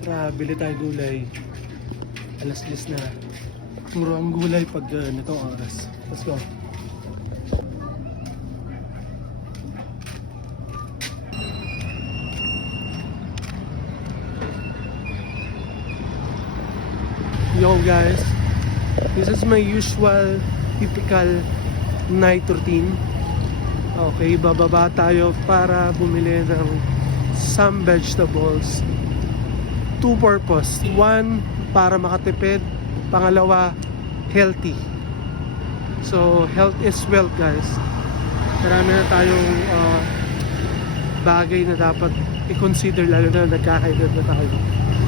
Tara, bili tayo gulay. Alas 10 na. Mura ang gulay pag nitong oras. Let's go. Yo guys, this is my usual typical night routine. Okay, bababa tayo para bumili ng some vegetables. Two purpose. One, para makatipid. Pangalawa, healthy. So, health is wealth guys. Marami na tayong bagay na dapat i-consider, lalo na nagkakaedad na tayo.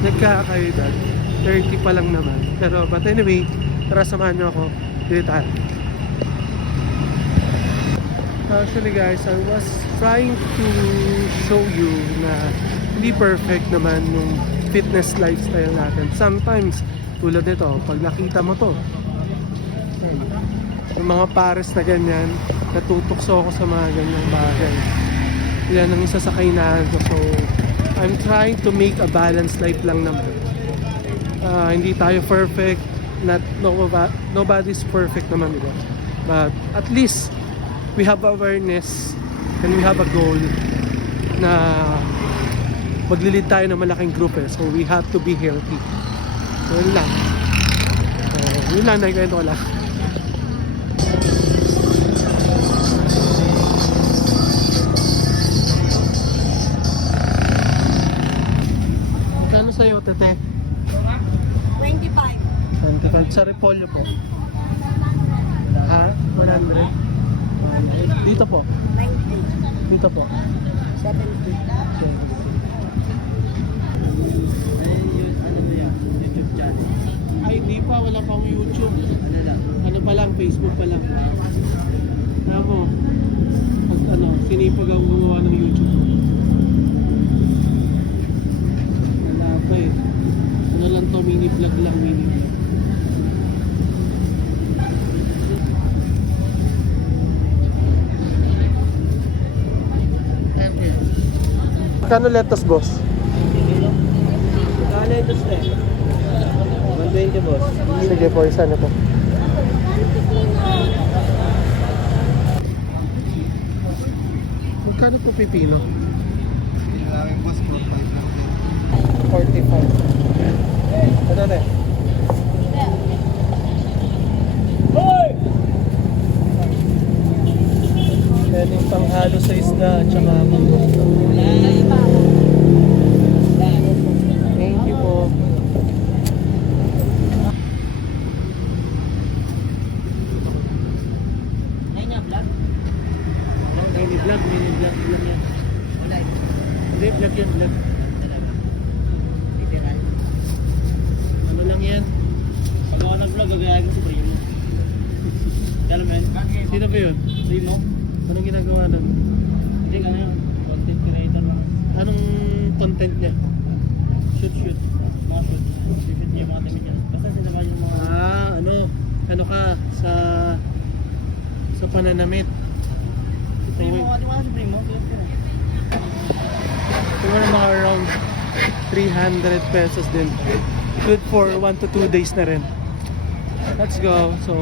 Nagkakaedad. 30 pa lang naman. Pero, but anyway, tara samahan nyo ako. Dito tayo. Actually guys, I was trying to show you na hindi perfect naman yung fitness lifestyle natin. Sometimes, tulad nito, pag nakita mo to, yung mga pares na ganyan, natutokso ako sa mga ganyang bagay. Yan ang isa sa kainahan ko. So, I'm trying to make a balanced life lang naman. Hindi tayo perfect. Nobody's perfect naman, diba? But at least we have awareness and we have a goal na maglilid tayo ng malaking group eh. So we have to be healthy. So yun lang. Yun lang, nagkwento ko lang. Magkano sa'yo, tete? 25. 25. Sa repolyo po? Ha? 100? Dito po? 90. Dito po? 70. Ay, hindi pa. Wala pang YouTube. Ano pa lang? Facebook pa lang. Alam mo, pag sinipag ang gumawa ng YouTube. Wala pa eh. Ano lang to, mini vlog lang, mini vlog. Kano lettuce, boss? Kano ito sir? 120 boss. Sige po, isa na po. Magkano po pipino? Maraming boss, 45. Ano na eh? Pwedeng panghalo sa isda at saka mango. Thank you po. Mini vlog yan. Hindi, vlog yan, vlog. Ano lang yan? Pagawa ng vlog, gagayagin si Primo. Kala mo yun? Sino ba yun? Primo? Anong ginagawa nun? Hindi ka yun. Content creator lang. Anong content niya? Shoot. Mga shoot. Shoot niya mga timid yan. Basta sinaba yung mga... Ano ka sa pananamit. Primo, di ba si Primo? Siguro mga around 300 pesos din. Good for 1 to 2 days na rin. Let's go. So